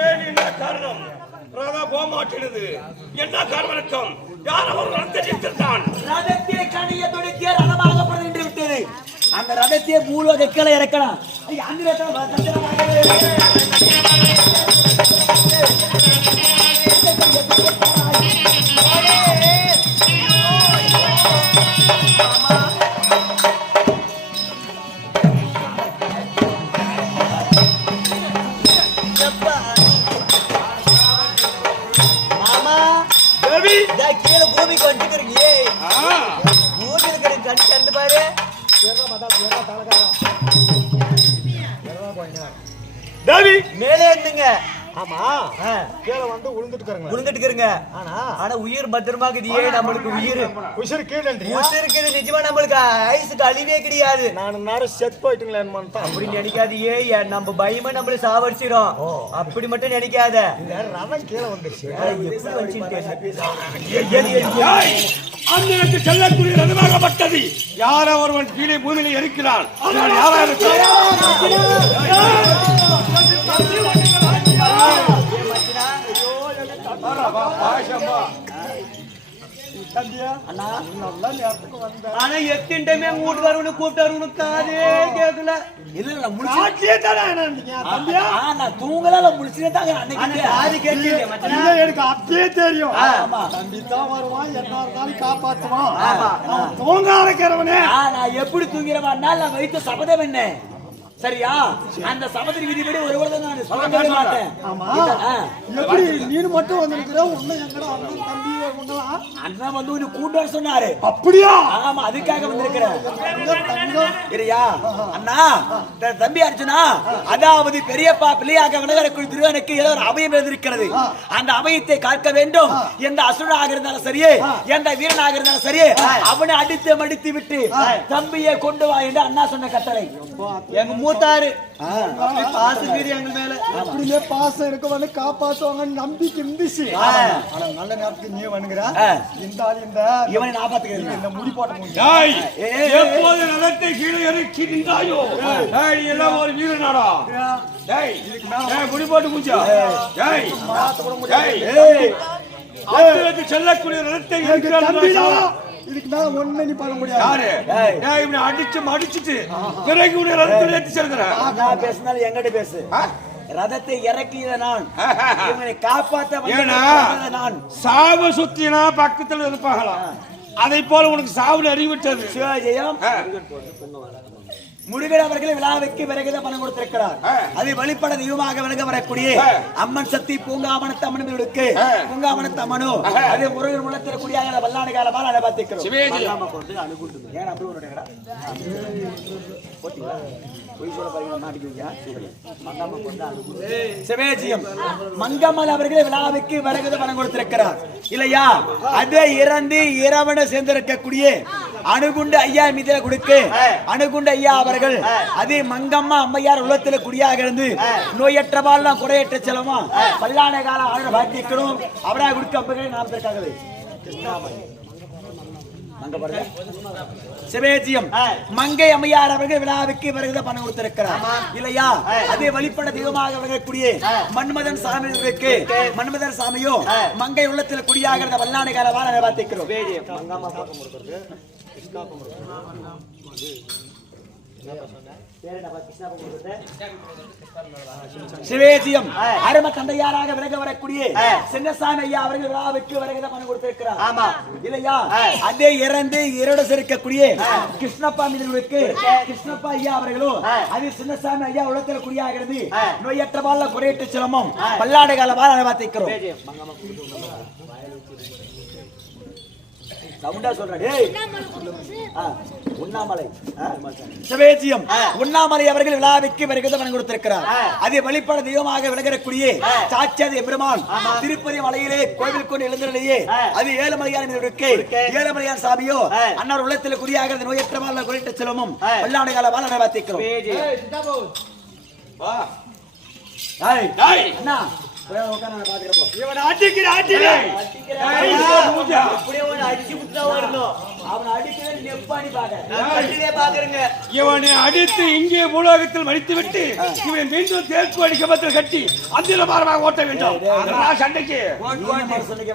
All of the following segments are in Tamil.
ஏன் என்ன காரணம் ராதா போக மாட்டேனுது என்ன காரணம் யார் அவர் ரத்த ரதத்தை கணிய துடிக்க ரணமாக புரிந்து விட்டது. அந்த ரதத்தை மூலக கீழே இறக்கலாம் ஐயா, அந்த இடத்துல மேலே இருந்துங்க. ஆமா. கீழே வந்து விழுந்துட்டு விழுந்துட்டு இருக்கிறங்க ஆனா. ஆனா உயிர் பத்திரமாக இது ஏன் நம்மளுக்கு உயிர். உசிறு கீழே உயிர் இருக்குது நிஜமா நம்மளுக்கு ஐஸுக்கு அழிவே கிடையாது. நான் நேரம் செத் போயிட்டுங்களேன்னு தான். அப்படி நினைக்காது ஏன் நம்ம பயமா நம்மள சாவடிச்சிடும் அப்படி மட்டும் நினைக்காத. கீழே வந்துருச்சு. அந்த எனக்கு செல்லக்கூடிய ரதமாகப்பட்டது. யாரோ ஒருவன் கீழே பூமியில இருக்கிறான். நான் ஆனா எத்தனை டைம் வீட்டுக்காரவனு கூப்பிட்டாரு காதே கேட்கல இல்ல இல்ல முடிச்சு தானே தம்பியா? நான் தூங்கல முடிச்சுட்டே தாங்க அன்னைக்கு காது கேட்கல இல்ல எனக்கு அப்பயே தெரியும். ஆமா. தம்பி தான் வருவான் என்ன இருந்தாலும் காப்பாத்துவான். ஆமா. தூங்க அழைக்கிறவனே ஆ, நான் எப்படி தூங்கிறவான்னா நான் வைத்த சபதம் என்ன? சரியா? அந்த சபதம் விதிப்படி ஒரு கூட நான் சொல்லவே மாட்டேன். எப்படி நீனு மட்டும் வந்திருக்கிற? உன்னை எங்கடா அண்ணன் தம்பி உன்னலாம் அண்ணன் வந்து உன்னை கூட்டு வர சொன்னாரு. அப்படியா? ஆமா அதுக்காக வந்திருக்கிறேன் சரியா? அண்ணா தம்பி அர்ஜுனா அதாவது பெரியப்பா பிள்ளையாக வினகரக்குள் திருவனுக்கு ஏதோ ஒரு அபயம் இருந்திருக்கிறது அந்த அபயத்தை காக்க வேண்டும். எந்த அசுரனாக இருந்தாலும் சரி எந்த வீரனாக இருந்தாலும் சரி அவனை அடித்து மடித்து விட்டு தம்பியை கொண்டு வா என்று அண்ணா சொன்ன கட்டளை. எங்க மூத்தாரு பாசுகிறீ எங்க மேல. அப்படியே பாசம் இருக்க வந்து காப்பாத்துவாங்க நம்பிக்கை இருந்துச்சு. ஆனா நல்ல நேரத்துக்கு நீ வந்துங்கிற ஆ. இந்த ஆள் இந்த இவனை நான் பாத்துக்கிறேன் இந்த முடி போட்ட எப்போது ரதத்தை கீழே இறக்கி நின்றாயோ? நீ எல்லாம் ஒரு வீரனாடா. முடி போட்டு குஞ்சா? செல்லக்கூடிய ரதத்தை இதுக்கு மேல ஒண்ணு நீ பண்ண முடியாது. யாரு. டேய் இப்படி அடிச்சு மடிச்சிட்டு பிறகு உன்னை ரதத்தில் ஏத்தி சேர்க்கிறேன் நான் பேசினாலும் எங்கிட்ட பேசு. ரதத்தை இறக்கியத நான். இவனை காப்பாத்த ஏன்னா? நான். சாவு சுத்தினா பக்கத்துல இருப்பாங்களாம் அதை போல உனக்கு சாவு அறிவிட்டது சிவஜெயம். முருகன் அவர்கள் விழாவுக்கு விறகுதான் பணம் கொடுத்திருக்கிறார். அது வெளிப்பட தெய்வமாக விலக வரக்கூடிய. அம்மன் சக்தி பூங்காவனத்து அம்மனுக்கு ஆ. பூங்காவனத்து அம்மனு. அது முருகன் முளத்திற்குடிய வல்லாண்டு காலமாக அனுபவிக்கிறோம் ஏன் அப்படி ஒரு போட்டீங்களா பொய் சொல்ல பாருங்க மாட்டிக்குவீங்க சிவேஜியம். மங்கம்மல் அவர்களே விழாவுக்கு விறகுத பணம் கொடுத்திருக்கிறார். இல்லையா? அதே இறந்து இரவன சேர்ந்திருக்கக்கூடிய அணுகுண்டு ஐயா மீதில கொடுக்க அணுகுண்டு ஐயா அவர்கள் அது மங்கம்மா அம்மையார் உள்ளத்துல குடியாக இருந்து நோயற்ற குறையற்ற செலவா பல்லான காலம் ஆளுநர் வாத்திக்கணும் அவராக கொடுக்க அம்பர்கள் நாம் இருக்காங்க சிவேஜியம் மங்கை அம்மையார் அவர்கள் விழாவுக்கு விறகுத பணம் கொடுத்திருக்கிறார். இல்லையா? அதே வழிபட தெய்வமாக விளங்கக்கூடிய மன்மதன் சாமிக்கு மன்மதன் சாமியோ மங்கை உள்ளத்தில் குடியாக இருந்த வல்லாண்டு காலமாக நிர்வாகிக்கிறோம் சிவேஜியம் அரும தந்தையாராக விலக வரக்கூடிய சின்னசாமி ஐயா அவர்கள் விழாவுக்கு விலகத பணம் கொடுத்திருக்கிறார். ஆமா. இல்லையா? அதே இறந்து இரண்டு இருக்கக்கூடிய கிருஷ்ணப்பா மீனவர்களுக்கு கிருஷ்ணப்பா ஐயா அவர்களும் அது சின்னசாமி ஐயா உலகத்தில் குடியாக இருந்து நோயற்ற வாழ்ல குறையற்ற சிரமம். பல்லாண்டு காலமாக அனுபவிக்கிறோம் சவுண்டா சொல்றேன். உண்ணாமலை. ஆ, சிவேஜியம். உண்ணாமலை அவர்கள் விழாவிற்கு வருகிறது பணம் கொடுத்திருக்கிறார். அது வெளிப்பட தெய்வமாக விளங்கக்கூடிய சாட்சியாதி எம்பெருமான் திருப்பதி மலையிலே கோவில் கொண்டு எழுந்தலையே அது ஏழுமலையார் இருக்கு ஏழுமலையார் சாமியோ அன்னார் உள்ளத்தில் குடியாக இருந்த நோயற்ற வாழ்ல குறித்த செல்வமும் பல்லாண்டு காலமாக டேய். அண்ணா போய் உட்காரு, நான் பாத்துக்கிறேன் போ. இவன் அடிக்கிறேன். மூஞ்சா அப்படியே ஒரு அடிச்சு முத்தா வரணும் அவனை அடிக்கவே நெப்பாடி பாக்க நான் கண்ணிலே பாக்குறேங்க. இவனை அடித்து இங்கே பூலோகத்தில் மடித்து விட்டு இவனை மீண்டும் தேர்ப்பு அடிக்கப்பத்தில் கட்டி அந்தில மாறமாக ஓட்ட வேண்டும். அதெல்லாம் சண்டைக்கு.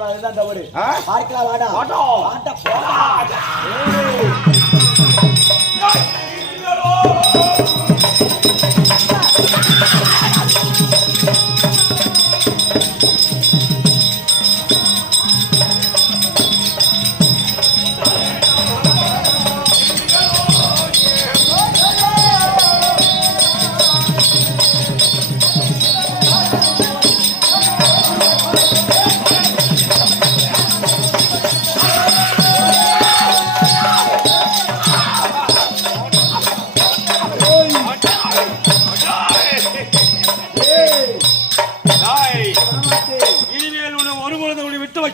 அதுதான் தவறு? பார்க்கலாம் வாடா. போடா.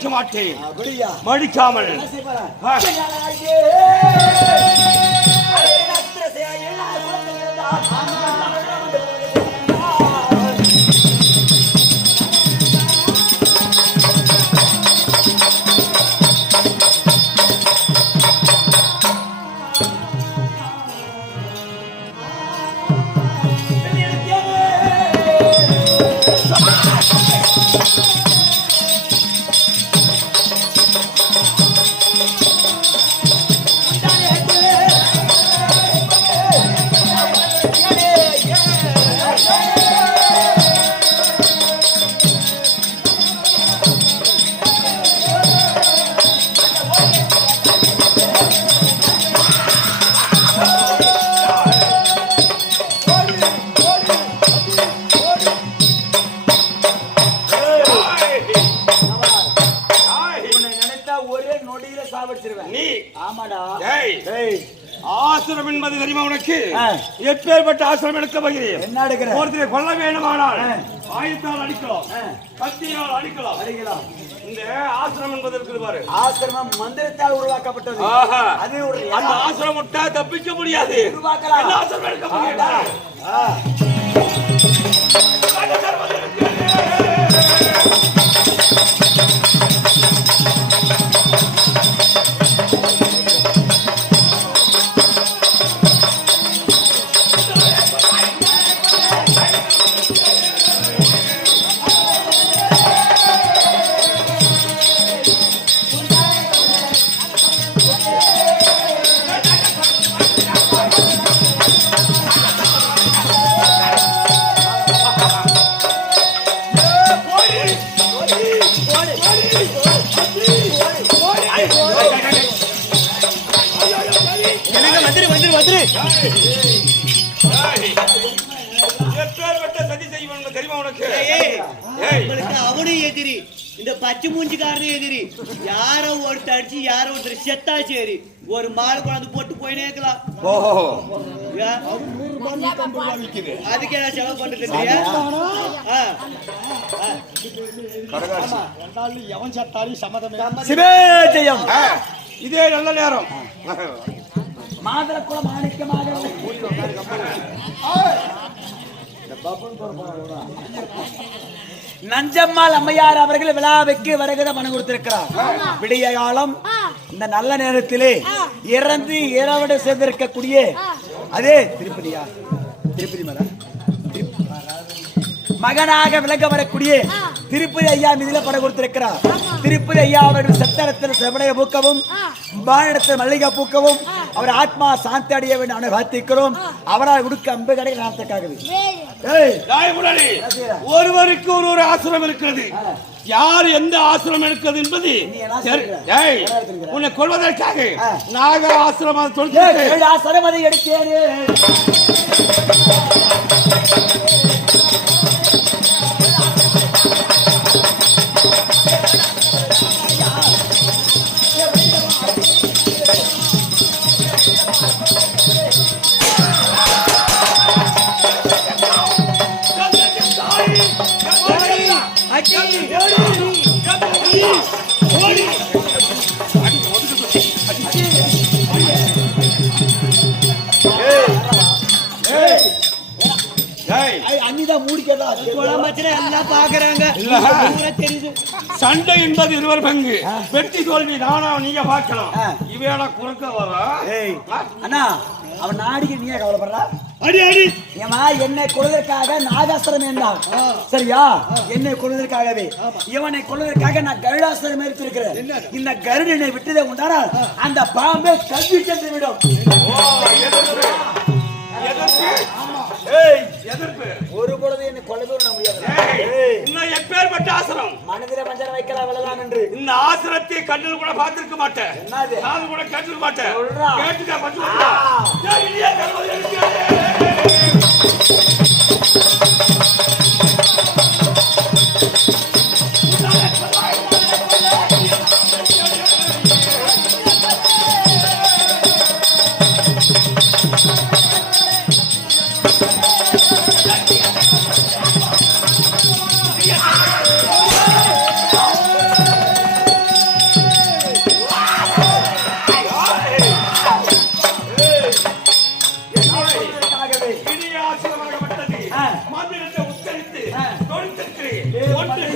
வைக்க மாட்டேன். மடிக்காமல்? ஆ. சாவடிச்சிருவேன் நீ. ஆமாடா. ஆசிரம் என்பது தெரியுமா உனக்கு. எப்பேற்பட்ட ஆசிரம் எடுக்க போகிறேன் என்ன ஒருத்தரை கொல்ல வேண்டுமானால். ஆயுத்தால் அடிக்கலாம். கத்தியால் அடிக்கலாம். அடிக்கலாம். இந்த ஆசிரம் என்பது இருக்குது பாரு. ஆசிரமம் மந்திரத்தால் உருவாக்கப்பட்டது. அது ஒரு அந்த ஆசிரம் விட்டா தப்பிக்க முடியாது. உருவாக்கலாம். ஆசிரம் எடுக்க முடியாது. ஆ. எப்பேற்பட்ட சதி செய்வன் தெரியுமா உனக்கு உங்களுக்கு அவனும் எதிரி. இந்த பச்சை மூஞ்சிக்காரனும் எதிரி. யாரோ ஒருத்தர் அடிச்சு யாரோ ஒருத்தர் செத்தா சரி. ஒரு மாலை குழந்தை போட்டு போயினே இருக்கலாம். ஓஹோ. ஏன்? அதுக்கு என்ன செலவு பண்றது. எவன் சத்தாலும் சம்மதமே. இதே நல்ல நேரம். மாதளக்குளம் மாணிக்கமாக நஞ்சம்மாள் அம்மையார் அவர்கள் விழாவுக்கு வருகிற மனு கொடுத்திருக்கிறார். விடிய காலம் இந்த நல்ல நேரத்திலே இறந்து இரவோடு சேர்ந்திருக்கக்கூடிய அதே திருப்பதியா? திருப்பதி மரம் மகனாக விளங்க வரக்கூடிய திருப்பதி ஐயா மீதில படம் கொடுத்திருக்கிறார். திருப்பதி ஐயா அவர்கள் சத்தரத்தில் செவனைய பூக்கவும் பானிடத்தில் மல்லிகை பூக்கவும் அவர் ஆத்மா சாந்தி அடைய வேண்டும் அவனை அவரால் உடுக்க அம்பு கடை நாமத்துக்காகவே ஒருவருக்கு ஒரு ஒரு ஆசிரம் இருக்கிறது. யார் எந்த ஆசிரம் எடுக்கிறது என்பது? உன்னை கொள்வதற்காக. நாக ஆசிரமம் ஏய், தொழில் ஏடா, சரமதை எடுத்தேனே. மச்சில எல்லாம் பாக்குறாங்க. தெரியுது. சண்டை என்பது இருவர் பங்கு. வெற்றி தோல்வி நானா நீங்க பார்க்கலாம். இவையான குறுக்க வர அண்ணா அவன் நாடிக்கு நீயே கவலைப்படுறா? அடி அடி. ஏமா என்னை கொள்வதற்காக நாகாசுரம் என்றான் சரியா? என்னை கொள்வதற்காகவே இவனை கொள்வதற்காக நான் கருடாசுரம் எடுத்திருக்கிறேன் இந்த கருடனை விட்டதை உண்டானால் அந்த பாம்பை கல்வி சென்று விடும். ஒரு பொழுது என்னை கொல்லவே விட முடியாது. இன்னும் எப்பேற்பட்ட ஆசிரம்? மனதில பஞ்சர வைக்கலாம் விழலாம் என்று இந்த ஆசிரத்தை கண்ணில் கூட பார்த்திருக்க மாட்டேன். என்னது? நான் கூட கேட்டிருக்க மாட்டேன். கேட்டுக்க இனிய ஆசிரமாகப்பட்டது. ஆ. மந்திரத்தை உச்சரித்து ஆ. தொடுத்திருக்கிறேன். ஏய், ஒன்று.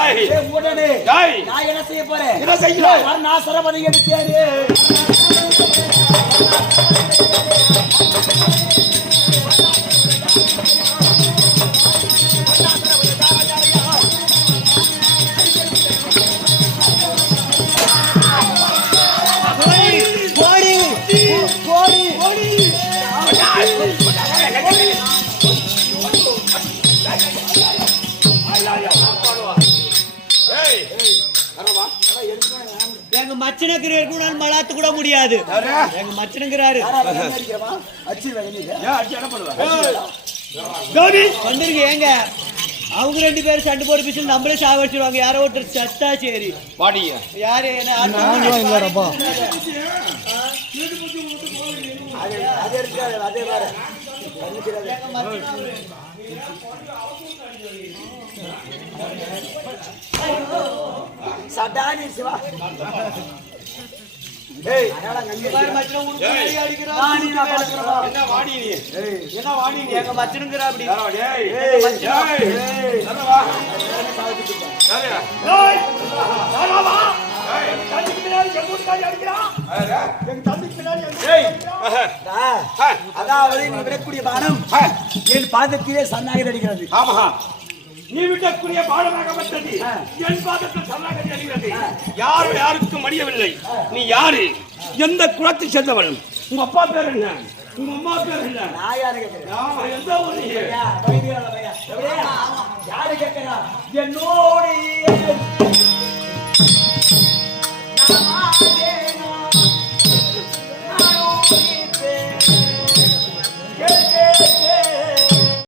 ஏய், உடனே. நான் என்ன செய்ய போறேன் என்ன செய்யலாம்? நான் சரபதி எடுத்தேன் எங்க மச்சனங்கிறாரு கூட மலாத்து கூட முடியாது? எங்க மச்சனங்கிறாரு. வந்துருங்க ஏங்க? அவங்க ரெண்டு பேரும் சண்டை போட்டு பேசி நம்மளே சாவடிச்சிருவாங்க யாரோ ஒருத்தர் சத்தா சரி. வாடிங்க. யாரு. சட்டானி சிவா. அதாவது நீ விடக்கூடிய பானம். என் பாதத்திலே சன்னாக அடிக்கிறது ஆமா நீ விட்டக்கூடிய பாடமாகப்பட்டது. என் பாதத்தில் சரணாகதி அடைகிறது. யாரும் யாருக்கும் மடியவில்லை. நீ யாரு? எந்த குலத்தை சேர்ந்தவன்? உங்க அப்பா பேர் என்ன? உங்க அம்மா பேர் என்ன? எந்த. எப்படியா? யாரு கேட்கிறா? என்னோடு